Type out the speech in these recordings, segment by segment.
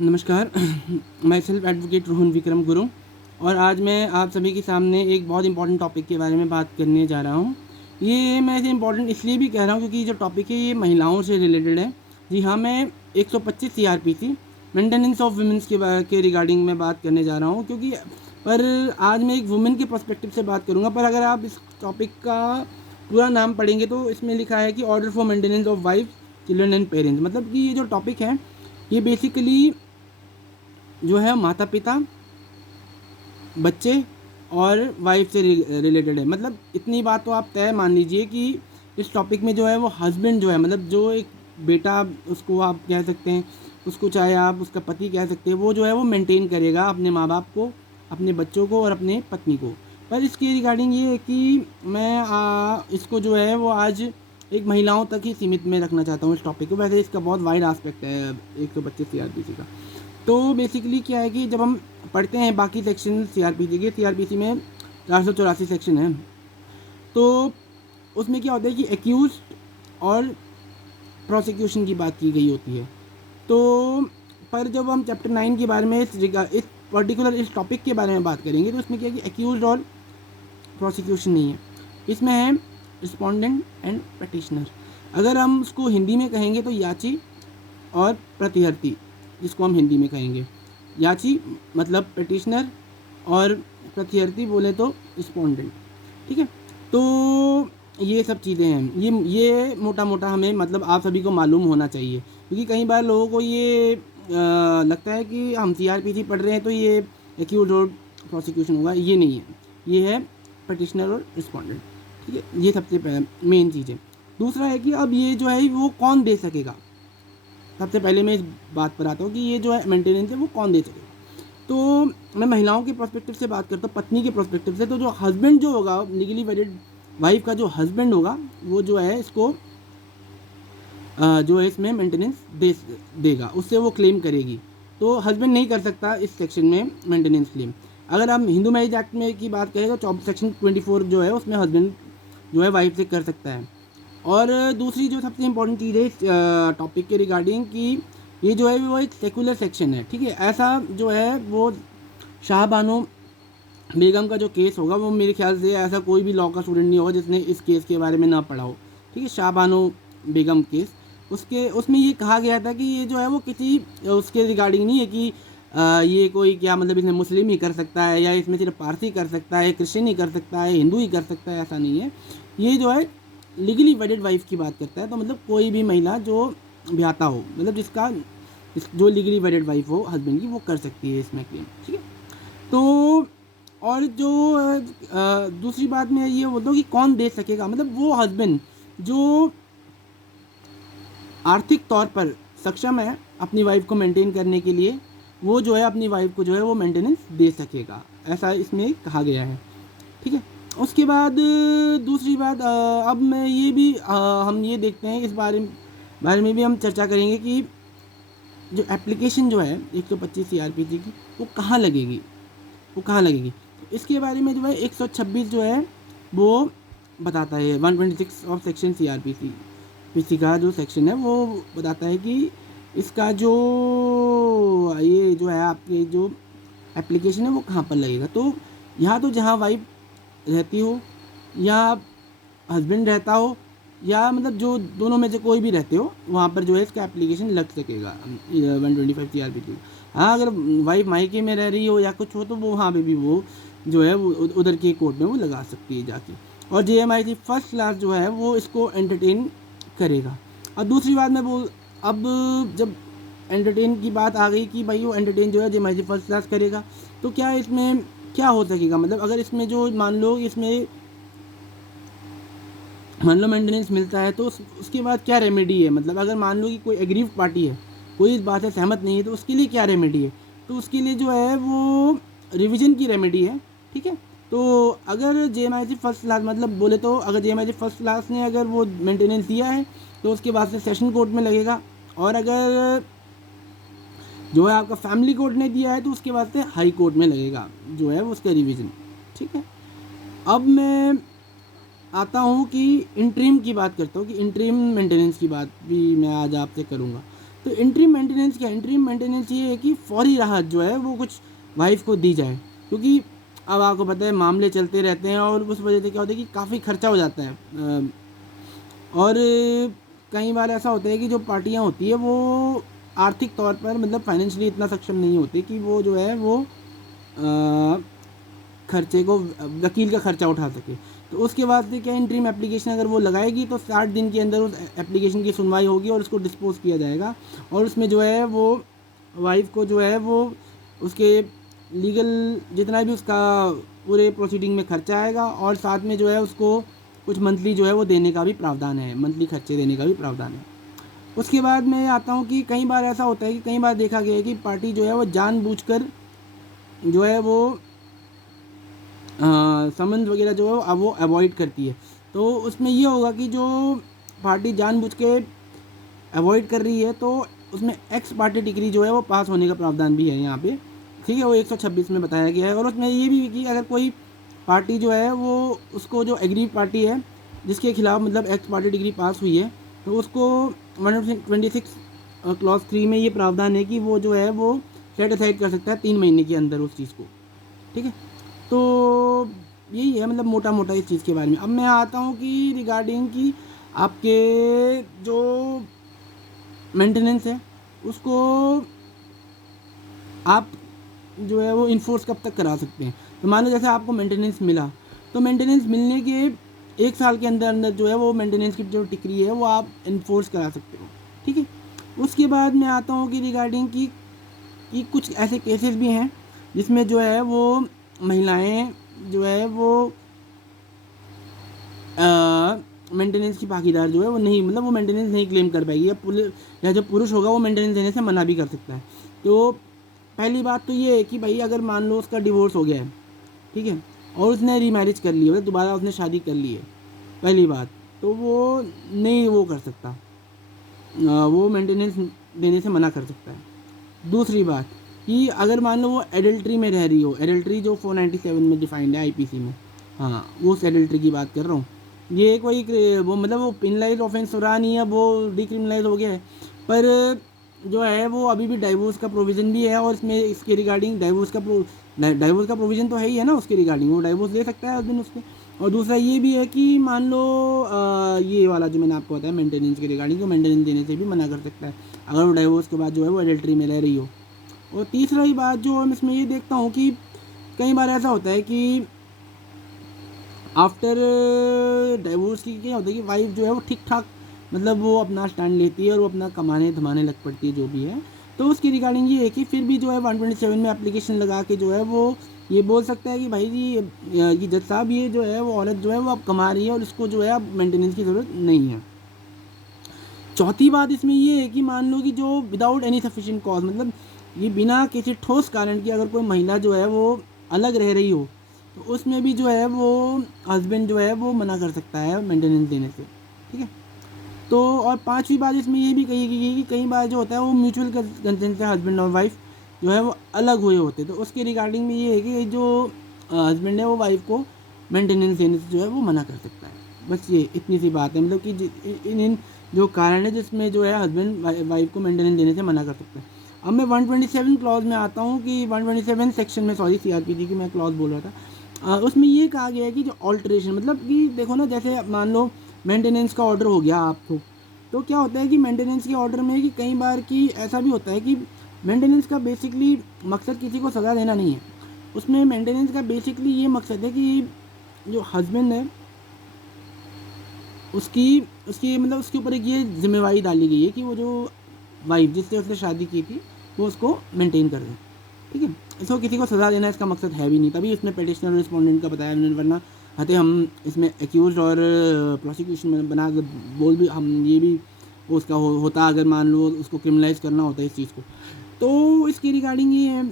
नमस्कार। मैं self advocate Rohan Vikram गुरु और आज मैं आप सभी के सामने एक बहुत इंपॉर्टेंट टॉपिक के बारे में बात करने जा रहा हूँ। ये मैं इसे इम्पॉर्टेंट इसलिए भी कह रहा हूँ क्योंकि जो टॉपिक है ये महिलाओं से रिलेटेड है। जी हाँ, मैं 125 सीआरपीसी मेंटेनेंस ऑफ वुमेन्स के रिगार्डिंग मैं बात करने जा रहा हूँ, क्योंकि पर आज मैं एक वुमेन के पर्सपेक्टिव से बात करूँगा। पर अगर आप इस टॉपिक का पूरा नाम पढ़ेंगे तो इसमें लिखा है कि order for maintenance of wife, children and parents. मतलब कि ये जो टॉपिक है ये बेसिकली जो है माता पिता, बच्चे और वाइफ से रिलेटेड है। मतलब इतनी बात तो आप तय मान लीजिए कि इस टॉपिक में जो है वो हस्बैंड जो है, मतलब जो एक बेटा उसको आप कह सकते हैं, उसको चाहे आप उसका पति कह सकते हैं, वो जो है वो मेंटेन करेगा अपने माँ बाप को, अपने बच्चों को और अपने पत्नी को। पर इसके रिगार्डिंग ये है कि मैं इसको जो है वो आज एक महिलाओं तक ही सीमित में रखना चाहता हूँ इस टॉपिक को। वैसे इसका बहुत वाइड आस्पेक्ट है 125 सीआरपीसी का। तो बेसिकली क्या है कि जब हम पढ़ते हैं बाकी सेक्शन सीआरपीसी में 484 सेक्शन है, तो उसमें क्या होता है कि एक्यूज और प्रोसिक्यूशन की बात की गई होती है। तो पर जब हम चैप्टर 9 के बारे में इस पर्टिकुलर इस टॉपिक के बारे में बात करेंगे तो इसमें क्या है कि एक्यूज और प्रोसिक्यूशन नहीं है, इसमें है रिस्पोंडेंट एंड पटिशनर। अगर हम उसको हिंदी में कहेंगे तो याची और प्रतिहर्ती, जिसको हम हिंदी में कहेंगे। याची मतलब पटिशनर और प्रतिहर्ती बोले तो रिस्पोंडेंट। ठीक है, तो ये सब चीज़ें हैं। ये मोटा मोटा हमें मतलब आप सभी को मालूम होना चाहिए, क्योंकि कई बार लोगों को ये लगता है कि हम सीआरपीसी पढ़ रहे हैं तो ये एक्यूज और प्रोसिक्यूशन होगा। ये नहीं है, ये है पटिशनर और रिस्पोंडेंट। ठीक है, ये सबसे मेन चीज़ है। दूसरा है कि अब ये जो है वो कौन दे सकेगा। सबसे पहले मैं इस बात पर आता हूँ कि ये जो है मेंटेनेंस है वो कौन दे सकेगा। तो मैं महिलाओं के पर्सपेक्टिव से बात करता हूँ, पत्नी के पर्सपेक्टिव से। तो जो हस्बैंड जो होगा, लीगली वेडेड वाइफ का जो हस्बैंड होगा, वो जो है इसको जो है इसमें मेंटेनेंस देगा, उससे वो क्लेम करेगी। तो हस्बैंड नहीं कर सकता इस सेक्शन में मेंटेनेंस क्लेम। अगर हम हिंदू मैरिज एक्ट में की बात करें तो सेक्शन 24 जो है उसमें हस्बैंड जो है वाइफ से कर सकता है। और दूसरी जो सबसे इम्पोर्टेंट चीज़ है इस टॉपिक के रिगार्डिंग कि ये जो है वो एक सेकुलर सेक्शन है। ठीक है, ऐसा जो है वो शाह बानो बेगम का जो केस होगा, वो मेरे ख्याल से ऐसा कोई भी लॉ का स्टूडेंट नहीं होगा जिसने इस केस के बारे में ना पढ़ा हो। ठीक है, शाह बानो बेगम केस, उसमें ये कहा गया था कि ये जो है वो किसी उसके रिगार्डिंग नहीं है कि ये कोई क्या मतलब इसमें मुस्लिम ही कर सकता है, या इसमें सिर्फ पारसी कर सकता है, क्रिश्चियन ही कर सकता है, हिंदू ही कर सकता है, ऐसा नहीं है। ये जो है लीगली वेडेड वाइफ की बात करता है। तो मतलब कोई भी महिला जो ब्याता हो, मतलब जिसका जो लीगली वेडेड वाइफ हो हस्बैंड की, वो कर सकती है इसमें क्लेम। ठीक है, तो और जो दूसरी बात मैं ये बोलता हूँ कि कौन दे सकेगा, मतलब वो हस्बैंड जो आर्थिक तौर पर सक्षम है अपनी वाइफ को मेंटेन करने के लिए, वो जो है अपनी वाइफ को जो है वो मेंटेनेंस दे सकेगा, ऐसा इसमें कहा गया है। ठीक है, उसके बाद दूसरी बात, अब मैं ये भी हम ये देखते हैं इस बारे में भी हम चर्चा करेंगे कि जो एप्लीकेशन जो है 125 सीआरपीसी की वो कहाँ लगेगी, वो कहाँ लगेगी। तो इसके बारे में जो है 126 जो है वो बताता है, 126 ऑफ सेक्शन सीआरपीसी का जो सेक्शन है वो बताता है कि इसका जो ये जो है आपके जो एप्लीकेशन है वो कहाँ पर लगेगा। तो यहाँ तो जहाँ वाइफ रहती हो या हस्बैंड रहता हो, या मतलब जो दोनों में से कोई भी रहते हो, वहाँ पर जो है इसका एप्लीकेशन लग सकेगा 125 सीआरपीसी। हाँ, अगर वाइफ मायके में रह रही हो या कुछ हो तो वो वहाँ पे भी वो जो है वो उधर के कोर्ट में वो लगा सकती है जाके। और जेएमआईसी फर्स्ट क्लास जो है वो इसको एंटरटेन करेगा। और दूसरी बात मैं बोल, अब जब एंटरटेन की बात आ गई कि भाई वो एंटरटेन जो है जेएमआईसी फर्स्ट क्लास करेगा, तो क्या इसमें क्या हो सकेगा। मतलब अगर इसमें जो मान लो मेंटेनेंस मिलता है तो उसके बाद क्या रेमेडी है। मतलब अगर मान लो कि कोई एग्रीव पार्टी है, कोई इस बात से सहमत नहीं है, तो उसके लिए क्या रेमेडी है। तो उसके लिए जो है वो रिवीजन की रेमेडी है। ठीक है, तो अगर जेएमआईसी फर्स्ट क्लास मतलब बोले तो अगर जेएमआईसी फर्स्ट क्लास ने अगर वो मेंटेनेंस दिया है तो उसके बाद से सेशन कोर्ट में लगेगा, और अगर जो है आपका फैमिली कोर्ट ने दिया है तो उसके बाद से हाई कोर्ट में लगेगा जो है वो उसका रिवीजन। ठीक है, अब मैं आता हूँ कि इंट्रीम की बात करता हूँ कि इंट्रीम मेंटेनेंस की बात भी मैं आज आपसे करूँगा। तो तो इंटरिम मेंटेनेंस क्या है? इंटरिम मेंटेनेंस ये है कि फौरी राहत जो है वो कुछ वाइफ को दी जाए, क्योंकि अब आपको पता है मामले चलते रहते हैं और उस वजह से क्या होता है कि काफ़ी खर्चा हो जाता है। और कई बार ऐसा होता है कि जो पार्टियां होती है वो आर्थिक तौर पर मतलब फाइनेंशियली इतना सक्षम नहीं होती कि वो जो है वो खर्चे को, वकील का खर्चा उठा सके। तो उसके बाद से क्या, इंटरिम एप्लीकेशन अगर वो लगाएगी तो 60 दिन के अंदर उस एप्लीकेशन की सुनवाई होगी और उसको डिस्पोज किया जाएगा। और उसमें जो है वो वाइफ को जो है वो उसके लीगल जितना भी उसका पूरे प्रोसीडिंग में खर्चा आएगा, और साथ में जो है उसको कुछ मंथली जो है वो देने का भी प्रावधान है, मंथली खर्चे देने का भी प्रावधान है। उसके बाद मैं आता हूँ कि कई बार ऐसा होता है कि कई बार देखा गया है कि पार्टी जो है वो जानबूझकर जो है वो समन्स वगैरह जो है वो अवॉइड करती है। तो उसमें ये होगा कि जो पार्टी जानबूझ के अवॉइड कर रही है तो उसमें एक्स पार्टी डिग्री जो है वो पास होने का प्रावधान भी है यहाँ पे, ठीक है, वो 126 में बताया गया है। और उसमें ये भी कि अगर कोई पार्टी जो है वो उसको जो एग्री पार्टी है जिसके खिलाफ मतलब एक्स पार्टी डिग्री पास हुई है, तो उसको 126 क्लॉज 3 में ये प्रावधान है कि वो जो है वो सेट असाइड कर सकता है 3 महीने के अंदर उस चीज़ को, ठीक है। तो यही है मतलब मोटा मोटा इस चीज़ के बारे में। अब मैं आता हूँ कि रिगार्डिंग कि आपके जो मेंटेनेंस है उसको आप जो है वो इन्फोर्स कब तक करा सकते हैं। तो मान लो जैसे आपको मेंटेनेंस मिला, तो मेंटेनेंस मिलने के 1 साल के अंदर अंदर जो है वो मेंटेनेंस की जो डिक्री है वो आप इन्फोर्स करा सकते हो, ठीक है। उसके बाद मैं आता हूँ कि रिगार्डिंग कि कुछ ऐसे केसेस भी हैं जिसमें जो है वो महिलाएं जो है वो मेंटेनेंस की भागीदार जो है वो नहीं, मतलब वो मेंटेनेंस नहीं क्लेम कर पाएगी, या जो पुरुष होगा वो मेंटेनेंस देने से मना भी कर सकता है। तो पहली बात तो ये है कि भाई अगर मान लो उसका डिवोर्स हो गया है, ठीक है, और उसने रीमैरिज कर ली है, मतलब दोबारा उसने शादी कर ली है, पहली बात तो वो नहीं वो कर सकता, वो मेंटेनेंस देने से मना कर सकता है। दूसरी बात कि अगर मान लो वो एडल्ट्री में रह रही हो, एडल्ट्री जो 497 में डिफाइंड है आईपीसी में, हाँ वो उस एडल्ट्री की बात कर रहा हूँ। ये कोई वो मतलब वो पिनलाइज ऑफेंस हो रहा नहीं है, वो डिक्रिमिनलाइज हो गया है, पर जो है वो अभी भी डाइवोर्स का प्रोविज़न भी है, और इसमें इसके रिगार्डिंग डाइवोर्स का प्रोविज़न तो है ही है ना, उसके रिगार्डिंग वो डाइवोर्स दे सकता है हस्बैंड उसके। और दूसरा ये भी है कि मान लो ये वाला जो मैंने आपको बताया मेंटेनेंस के रिगार्डिंग, तो मेंटेनेंस देने से भी मना कर सकता है अगर वो डाइवोर्स के बाद जो है वो एडल्ट्री में रह रही हो। और तीसरा ही बात जो मैं इसमें ये देखता हूँ कि कई बार ऐसा होता है कि आफ्टर डाइवोर्स की क्या होता है कि वाइफ जो है वो ठीक ठाक मतलब वो अपना स्टैंड लेती है और वो अपना कमाने धमाने लग पड़ती है जो भी है। तो उसकी रिगार्डिंग ये है कि फिर भी जो है 127 में एप्लीकेशन लगा के जो है वो ये बोल सकता है कि भाई जी ये जज साहब ये जो है वो औरत जो है वो अब कमा रही है और इसको जो है अब मेंटेनेंस की ज़रूरत नहीं है। चौथी बात इसमें ये है कि मान लो कि जो विदाउट एनी सफिशिएंट कॉज, मतलब ये बिना किसी ठोस कारण की अगर कोई महिला जो है वो अलग रह रही हो, तो उसमें भी जो है वो हस्बैंड जो है वो मना कर सकता है मेंटेनेंस देने से, ठीक है। तो और पांचवी बात इसमें ये भी कही गई है कि कई बार जो होता है वो म्यूचुअल कंसेंट से हस्बैंड और वाइफ जो है वो अलग हुए होते, तो उसके रिगार्डिंग में ये है कि जो हस्बैंड है वो वाइफ को मेंटेनेंस देने से जो है वो मना कर सकता है। बस ये इतनी सी बात है, मतलब कि इन जो कारण है जिसमें जो है हस्बैंड वाइफ को मेंटेनेंस देने से मना कर सकता है। अब मैं 127 क्लॉज में आता हूँ कि 127 सेक्शन में, सॉरी सीआरपीसी की मैं क्लॉज बोल रहा था, उसमें ये कहा गया है कि जो ऑल्ट्रेशन, मतलब कि देखो ना जैसे मान लो मेंटेनेंस का ऑर्डर हो गया आपको, तो क्या होता है कि मेंटेनेंस के ऑर्डर में कि कई बार कि ऐसा भी होता है कि मेंटेनेंस का बेसिकली मकसद किसी को सज़ा देना नहीं है, उसमें मेंटेनेंस का बेसिकली ये मकसद है कि जो हस्बैंड है उसकी मतलब उसके ऊपर एक ये जिम्मेवारी डाली गई है कि वो जो वाइफ जिससे उसने शादी की थी वो उसको मेंटेन कर दे, ठीक है। इसको किसी को सज़ा देना इसका मकसद है भी नहीं, तभी उसने पेटिशनर रिस्पोंडेंट का बताया, वरना हते हम इसमें एक्यूज और प्रोसिक्यूशन में बना बोल भी हम ये भी उसका होता अगर मान लो उसको क्रिमिनलाइज करना होता है इस चीज़ को। तो इसकी रिगार्डिंग ये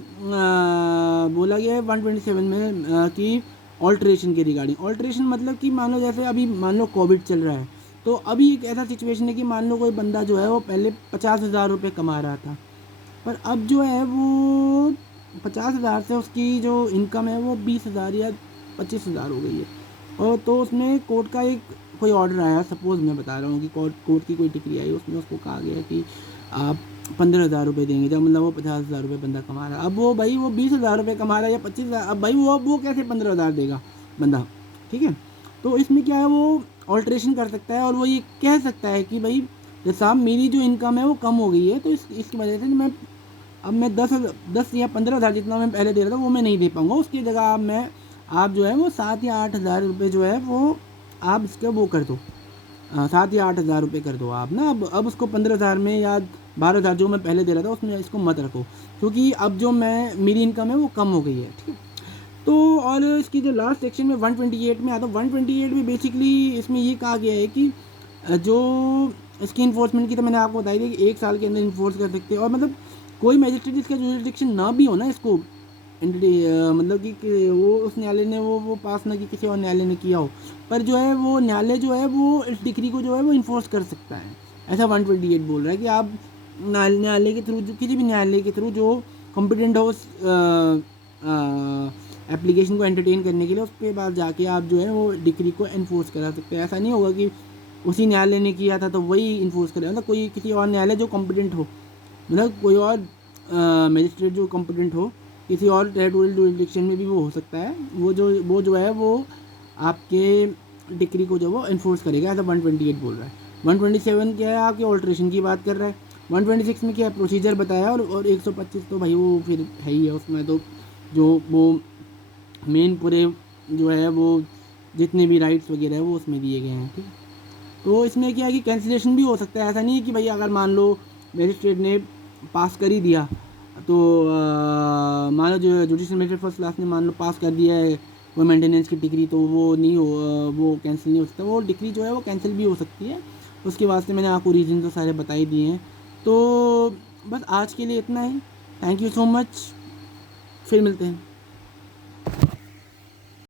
बोला गया है 127 में कि ऑल्ट्रेशन के रिगार्डिंग, ऑल्ट्रेशन मतलब कि मान लो जैसे अभी मान लो कोविड चल रहा है, तो अभी एक ऐसा सिचुएशन है कि मान लो कोई बंदा जो है वो पहले 50,000 रुपये कमा रहा था, पर अब जो है वो 50,000 से उसकी जो इनकम है वो 20,000 या 25,000 हो गई है। और तो उसमें कोर्ट का एक कोई ऑर्डर आया, सपोज़ मैं बता रहा हूँ कि कोर्ट की कोई डिक्री आई, उसमें उसको कहा गया कि आप 15,000 रुपये देंगे, जब मतलब वो 50,000 रुपये बंदा कमा रहा है। अब वो भाई वो 20,000 रुपये कमा रहा है या 25,000, अब भाई वो कैसे 15,000 देगा बंदा, ठीक है। तो इसमें क्या है, वो ऑल्ट्रेशन कर सकता है और वो ये कह सकता है कि भाई जैसे साहब मेरी जो इनकम है वो कम हो गई है, तो इसकी वजह से मैं अब मैं 10 या 15,000 जितना मैं पहले दे रहा था वो मैं नहीं दे पाऊँगा, उसकी जगह आप जो है वो 7 या 8,000 रुपये जो है वो आप इसके वो कर दो, 7 या 8,000 रुपये कर दो आप ना। अब उसको 15,000 में या 12,000 जो मैं पहले दे रहा था उसमें इसको मत रखो, क्योंकि अब जो मेरी इनकम है वो कम हो गई है, ठीक है। तो और इसकी जो लास्ट सेक्शन में 128 में आता है, 128 में बेसिकली इसमें ये कहा गया है कि जो इसकी इन्फोर्समेंट की तो मैंने आपको बताई थी कि 1 साल के अंदर इन्फोर्स कर सकते हैं, और मतलब कोई मैजिस्ट्रेट जिसका जुरिडिक्शन ना भी हो ना इसको एंटिटी, मतलब कि वो उस न्यायालय ने वो पास ना कि किसी और न्यायालय ने किया हो, पर जो है वो न्यायालय जो है वो इस डिग्री को जो है वो इन्फोर्स कर सकता है, ऐसा 128 बोल रहा है कि आप न्यायालय के थ्रू, किसी भी न्यायालय के थ्रू जो कॉम्पिटेंट हो उस एप्लीकेशन को एंटरटेन करने के लिए, उसके बाद जाके आप जो है वो डिग्री को इन्फोर्स करा सकते हैं। ऐसा नहीं होगा कि उसी न्यायालय ने किया था तो वही इन्फोर्स करे, मतलब कोई किसी और न्यायालय जो कॉम्पिटेंट हो, मतलब कोई और मजिस्ट्रेट जो कॉम्पिटेंट हो किसी और टेरिटोरियल जुरिडिक्शन में भी वो हो सकता है, वो जो है वो आपके डिक्री को जो वो इन्फोर्स करेगा, ऐसा 128 बोल रहा है। 127 क्या है, आपके ऑल्ट्रेशन की बात कर रहा है। 126 में क्या है, प्रोसीजर बताया, और 125 तो भाई वो फिर है ही है, उसमें तो जो वो मेन पूरे जो है वो जितने भी राइट्स वगैरह है वो उसमें दिए गए हैं, ठीक है। तो इसमें क्या है कि कैंसिलेशन भी हो सकता है, ऐसा नहीं है कि भाई अगर मान लो मजिस्ट्रेट ने पास कर ही दिया तो मान लो जो जुडिशल मजिस्ट्रेट फर्स्ट क्लास ने मान लो पास कर दिया है वो मेंटेनेंस की डिग्री, तो वो नहीं हो वो कैंसिल नहीं हो सकता, वो डिग्री जो है वो कैंसिल भी हो सकती है। उसके वास्ते मैंने आपको रीज़न तो सारे बता ही दिए हैं। तो बस आज के लिए इतना ही, थैंक यू सो मच, फिर मिलते हैं।